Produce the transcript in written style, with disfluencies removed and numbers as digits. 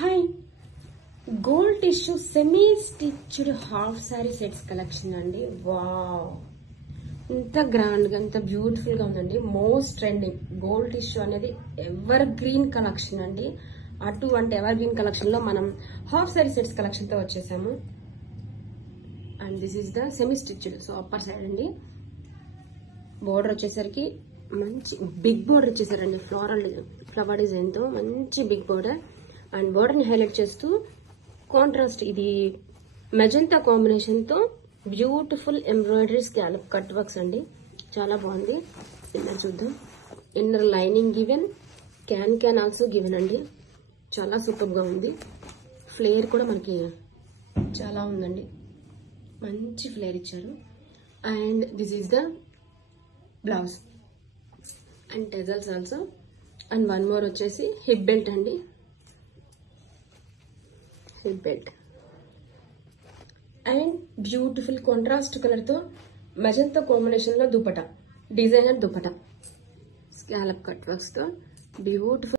Hi, gold tissue semi stitched half sorry sets collection అండి. Wow, ఇంత grand గా ఇంత బ్యూటిఫుల్ గా ఉందండి. మోస్ట్ ట్రెండింగ్ గోల్డ్ టిష్యూ అనేది ఎవర్ గ్రీన్ కలెక్షన్ అండి. అటువంటి ఎవర్ గ్రీన్ కలెక్షన్ లో మనం హాఫ్ సారీ సెట్స్ కలెక్షన్ తో వచ్చేసాము. And this is the semi stitched, so upper side అండి. బోర్డర్ వచ్చేసరికి మంచి బిగ్ బోర్డర్ ఇచ్చేసారండి. ఫ్లవర్ డిజైన్ తో మంచి బిగ్ బోర్డర్. అండ్ బోర్డర్ ని హైలైట్ చేస్తూ కాంట్రాస్ట్, ఇది మెజంతా కాంబినేషన్ తో beautiful embroidery scallop cut works అండి. చాలా బాగుంది. ఇన్నర్ చూద్దాం. Inner lining given, can also given అండి. చాలా సూపర్ గా ఉంది. ఫ్లేర్ కూడా మనకి చాలా ఉందండి. మంచి ఫ్లేర్ ఇచ్చారు. And this is the blouse and టెజల్స్ also. And one more వచ్చేసి హిప్ బెల్ట్ అండి. Hip belt and beautiful contrast colour తో మెజంతా కాంబినేషన్ లో dupatta, designer dupatta, scallop cut works తో బ్యూటిఫుల్